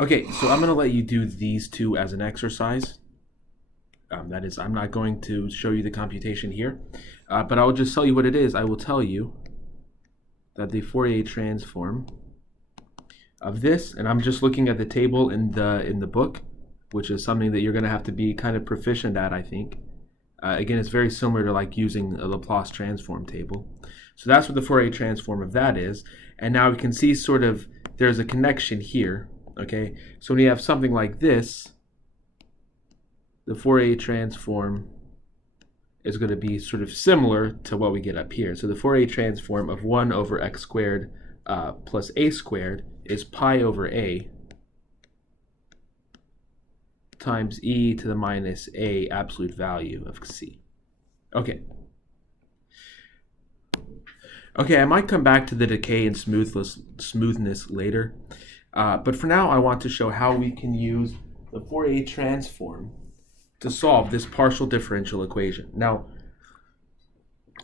Okay, so I'm going to let you do these two as an exercise. That is, I'm not going to show you the computation here, but I'll just tell you what it is. I will tell you that the Fourier transform of this, and I'm just looking at the table in the book, which is something that you're going to have to be kind of proficient at, I think. Again, it's very similar to like using a Laplace transform table. So that's what the Fourier transform of that is. And now we can see sort of there's a connection here. Okay, so when you have something like this, the Fourier transform is going to be sort of similar to what we get up here. So the Fourier transform of 1 over x squared plus a squared is pi over a times e to the minus a absolute value of c. Okay. Okay, I might come back to the decay and smoothness later, but for now I want to show how we can use the Fourier transform to solve this partial differential equation. Now,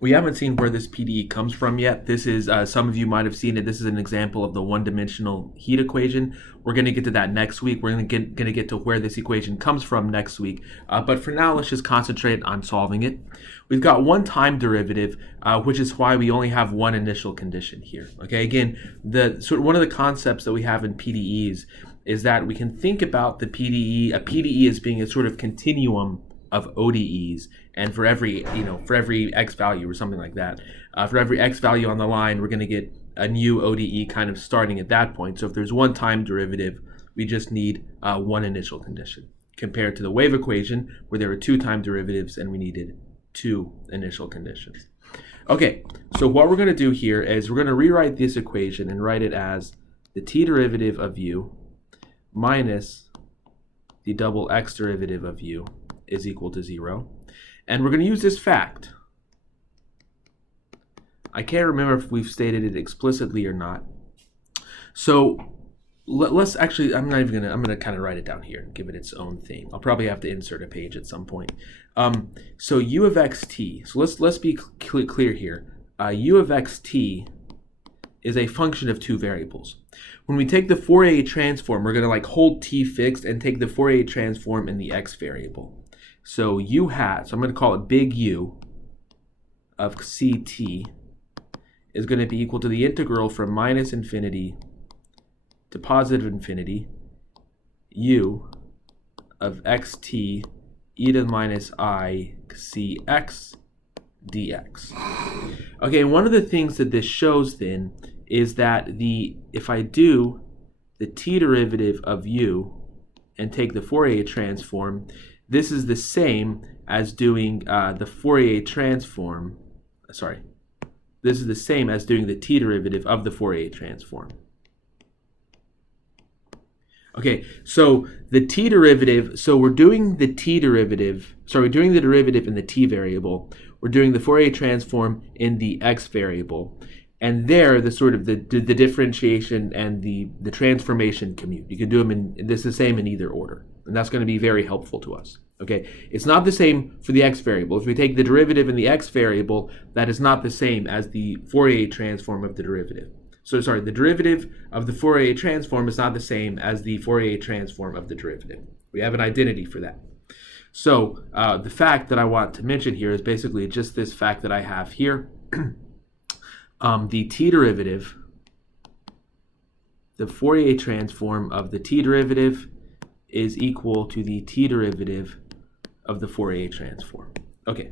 we haven't seen where this PDE comes from yet. This is, some of you might have seen it, this is an example of the one-dimensional heat equation. We're going to get to that next week. We're going to get to where this equation comes from next week. But for now, let's just concentrate on solving it. We've got one time derivative, which is why we only have one initial condition here. Okay, again, one of the concepts that we have in PDEs is that we can think about a PDE as being a sort of continuum of ODEs, and for every x value or something like that, for every x value on the line, we're going to get a new ODE kind of starting at that point. So if there's one time derivative, we just need one initial condition, compared to the wave equation where there were two time derivatives and we needed two initial conditions. Okay, so what we're going to do here is we're going to rewrite this equation and write it as the t derivative of u minus the double x derivative of u is equal to 0. And we're going to use this fact. I can't remember if we've stated it explicitly or not. So let's actually, I'm going to kind of write it down here and give it its own thing. I'll probably have to insert a page at some point. So u of xt, so let's be clear here. U of xt is a function of two variables. When we take the Fourier transform, we're going to like hold t fixed and take the Fourier transform in the x variable. So u hat, so I'm going to call it big U of ct is going to be equal to the integral from minus infinity to positive infinity u of xt e to the minus I cx dx. Okay, one of the things that this shows then is that if I do the t derivative of u and take the Fourier transform, this is the same as doing the Fourier transform. This is the same as doing the t derivative of the Fourier transform. Okay, so the t derivative, so we're doing the t derivative, we're doing the derivative in the t variable. We're doing the Fourier transform in the x variable. And there, the differentiation and the transformation commute. You can do them this is the same in either order. And that's going to be very helpful to us. Okay, it's not the same for the x variable. If we take the derivative in the x variable, that is not the same as the Fourier transform of the derivative. So the derivative of the Fourier transform is not the same as the Fourier transform of the derivative. We have an identity for that. So the fact that I want to mention here is basically just this fact that I have here. The t derivative, the Fourier transform of the t derivative is equal to the t derivative of the Fourier transform. Okay.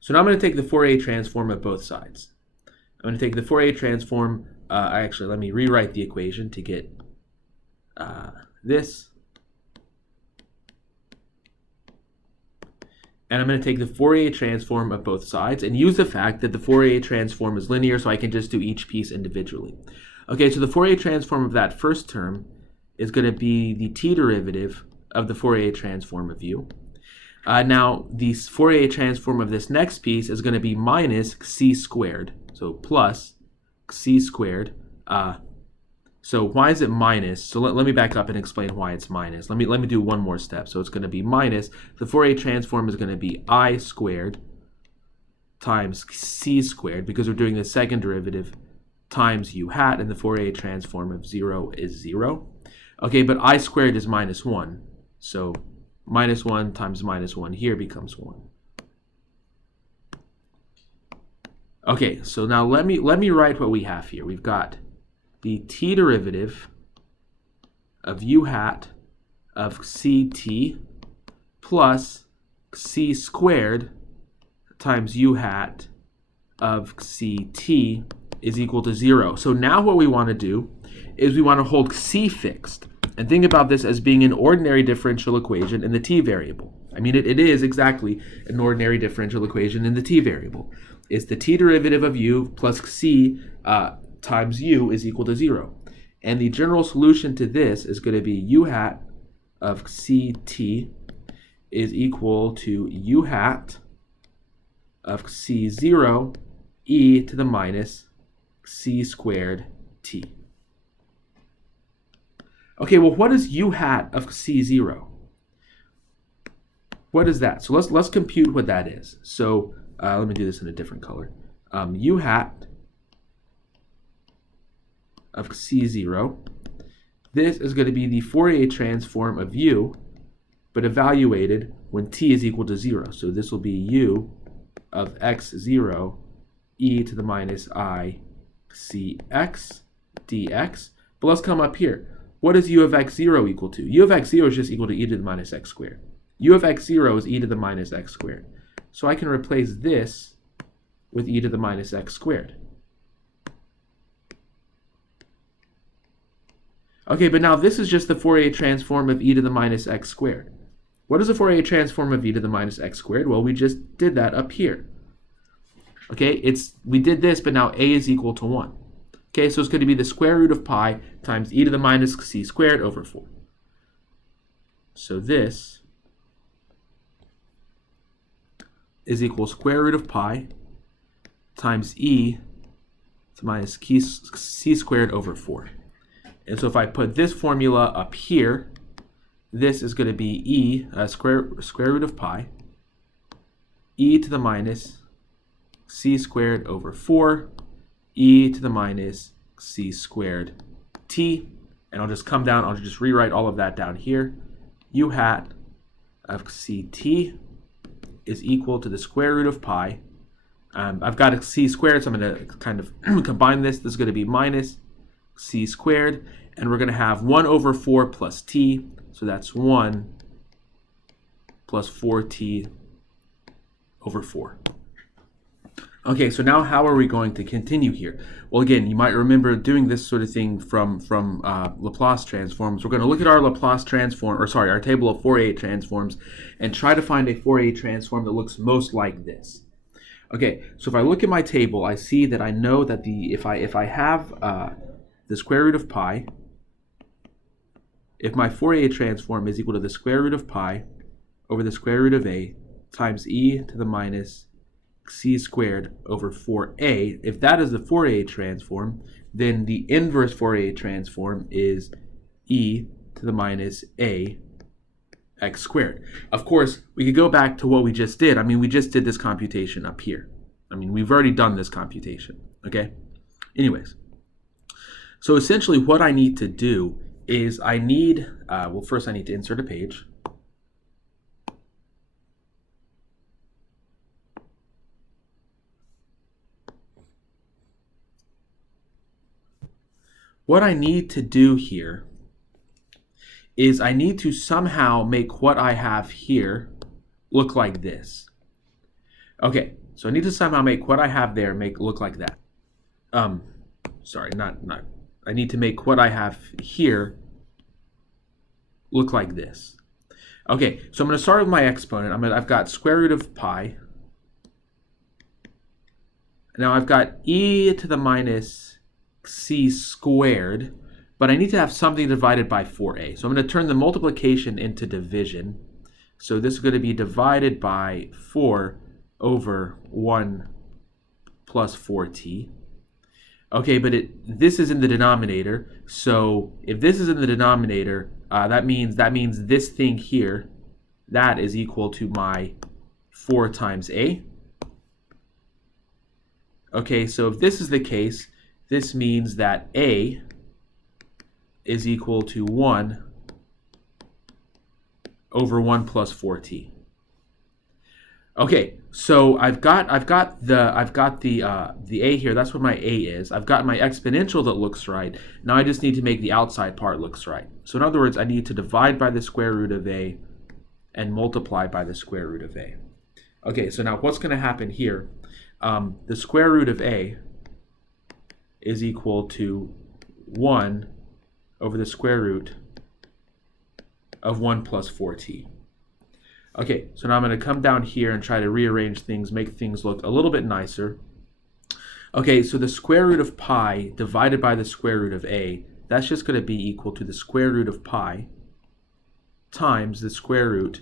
So now I'm going to take the Fourier transform of both sides. I'm going to take the Fourier transform, actually let me rewrite the equation to get this. And I'm going to take the Fourier transform of both sides and use the fact that the Fourier transform is linear, so I can just do each piece individually. Okay, so the Fourier transform of that first term is going to be the t derivative of the Fourier transform of u. Now, the Fourier transform of this next piece is going to be minus c squared, so plus c squared. So why is it minus? So let me back up and explain why it's minus. Let me do one more step. So it's going to be minus. The Fourier transform is going to be I squared times c squared, because we're doing the second derivative times u hat, and the Fourier transform of 0 is 0. Okay, but I squared is minus 1. So minus 1 times minus 1 here becomes 1. Okay, so now let me write what we have here. We've got the t derivative of u hat of ct plus c squared times u hat of ct is equal to 0. So now what we want to do is we want to hold c fixed. And think about this as being an ordinary differential equation in the t variable. I mean, it is exactly an ordinary differential equation in the t variable. It's the t derivative of u plus c times u is equal to 0. And the general solution to this is going to be u hat of ct is equal to u hat of c0 e to the minus c squared t. Okay, well, what is u hat of c0? What is that? So let's compute what that is. So let me do this in a different color. U hat of c0. This is going to be the Fourier transform of u, but evaluated when t is equal to 0. So this will be u of x0 e to the minus I cx dx. But let's come up here. What is u of x0 equal to? U of x0 is just equal to e to the minus x squared. U of x0 is e to the minus x squared. So I can replace this with e to the minus x squared. Okay, but now this is just the Fourier transform of e to the minus x squared. What is the Fourier transform of e to the minus x squared? Well, we just did that up here. Okay, we did this, but now a is equal to 1. Okay, so it's going to be the square root of pi times e to the minus c squared over 4. So this is equal to square root of pi times e to minus c squared over 4. And so if I put this formula up here, this is going to be square root of pi e to the minus c squared over 4 e to the minus c squared t. And I'll just come down, I'll just rewrite all of that down here. U hat of ct is equal to the square root of pi. I've got a c squared, so I'm going to kind of combine this. This is going to be minus c squared, and we're going to have 1 over 4 plus t, so that's 1 plus 4t over 4. Okay, so now how are we going to continue here? Well, again, you might remember doing this sort of thing from Laplace transforms. We're going to look at our Laplace transform, our table of Fourier transforms, and try to find a Fourier transform that looks most like this. Okay, so if I look at my table, I see that I know that if I have the square root of pi, if my Fourier transform is equal to the square root of pi over the square root of a times e to the minus c squared over 4a, if that is the Fourier transform, then the inverse Fourier transform is e to the minus a x squared. Of course, we could go back to what we just did. I mean, we just did this computation up here. I mean, we've already done this computation, okay? Anyways, so essentially what I need to do is first I need to insert a page. What I need to do here is I need to somehow make what I have here look like this. Okay, so I need to somehow make what I have there look like that. I need to make what I have here look like this. Okay, so I'm going to start with my exponent. I've got square root of pi. Now I've got e to the minus c squared, but I need to have something divided by 4a. So I'm going to turn the multiplication into division. So this is going to be divided by 4 over 1 plus 4t. Okay, but this is in the denominator. So if this is in the denominator, that means this thing here, that is equal to my 4 times a. Okay, so if this is the case, this means that A is equal to 1 over 1 plus 4t. Okay, so I've got the A here. That's what my A is. I've got my exponential that looks right. Now I just need to make the outside part looks right. So in other words, I need to divide by the square root of A and multiply by the square root of A. Okay, so now what's going to happen here? The square root of A is equal to 1 over the square root of 1 plus 4t. Okay, so now I'm going to come down here and try to rearrange things, make things look a little bit nicer. Okay, so the square root of pi divided by the square root of A, that's just going to be equal to the square root of pi times the square root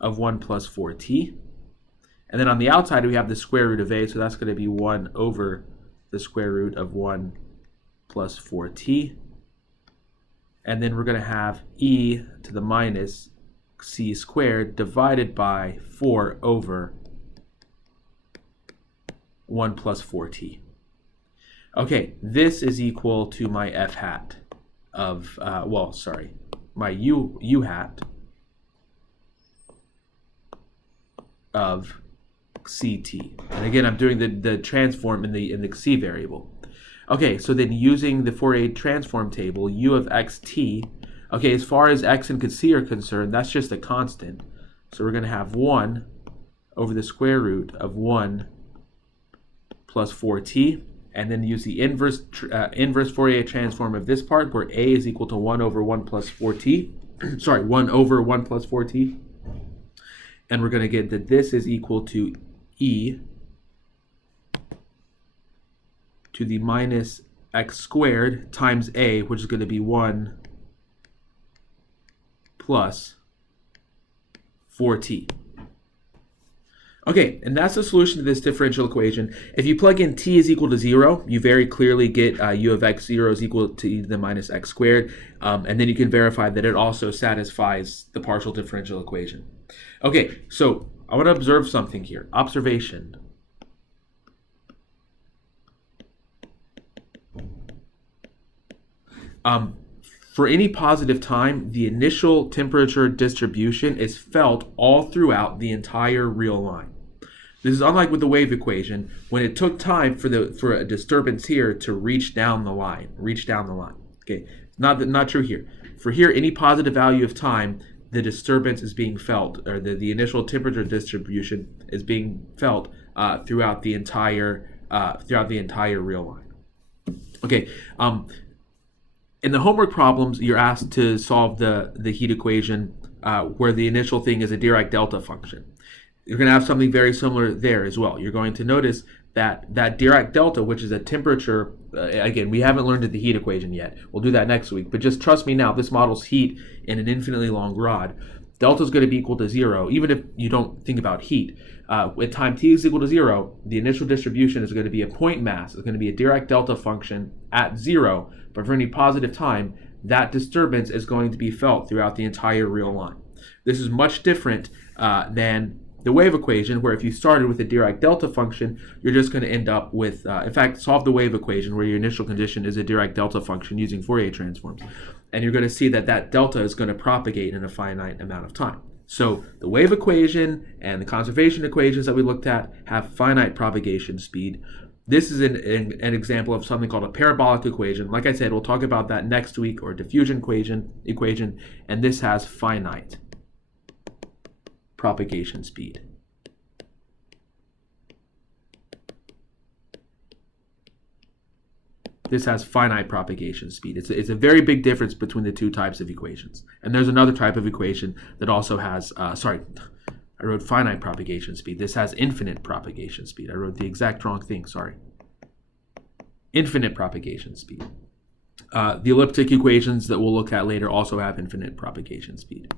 of 1 plus 4t. And then on the outside, we have the square root of A, so that's going to be 1 over the square root of 1 plus 4t. And then we're going to have e to the minus c squared divided by 4 over 1 plus 4t. Okay, this is equal to my f hat of, my u hat of ct. And again, I'm doing the transform in the c variable. Okay, so then using the Fourier transform table, u of xt, okay, as far as x and c are concerned, that's just a constant. So we're going to have 1 over the square root of 1 plus 4t, and then use the inverse Fourier transform of this part, where a is equal to 1 over 1 plus 4t. Sorry, 1 over 1 plus 4t. And we're going to get that this is equal to e to the minus x squared times a, which is going to be 1 plus 4t. Okay, and that's the solution to this differential equation. If you plug in t is equal to 0, you very clearly get u of x 0 is equal to e to the minus x squared, and then you can verify that it also satisfies the partial differential equation. Okay, so I want to observe something here. Observation. For any positive time, the initial temperature distribution is felt all throughout the entire real line. This is unlike with the wave equation, when it took time for a disturbance here to reach down the line. Okay, not true here. For here, any positive value of time, the disturbance is being felt, or the initial temperature distribution is being felt throughout the entire real line. Okay. In the homework problems, you're asked to solve the heat equation where the initial thing is a Dirac delta function. You're going to have something very similar there as well. You're going to notice that Dirac delta, which is a temperature, again, we haven't learned the heat equation yet. We'll do that next week. But just trust me now, this models heat in an infinitely long rod. Delta is going to be equal to 0, even if you don't think about heat. At time t is equal to 0, the initial distribution is going to be a point mass. It's going to be a Dirac delta function at 0, but for any positive time, that disturbance is going to be felt throughout the entire real line. This is much different than the wave equation, where if you started with a Dirac delta function, you're just going to end up with, in fact, solve the wave equation where your initial condition is a Dirac delta function using Fourier transforms. And you're going to see that delta is going to propagate in a finite amount of time. So the wave equation and the conservation equations that we looked at have finite propagation speed. This is an example of something called a parabolic equation. Like I said, we'll talk about that next week, or diffusion equation, and this has finite propagation speed. This has finite propagation speed. It's a very big difference between the two types of equations. And there's another type of equation that also has, I wrote finite propagation speed. This has infinite propagation speed. I wrote the exact wrong thing, sorry. Infinite propagation speed. The elliptic equations that we'll look at later also have infinite propagation speed.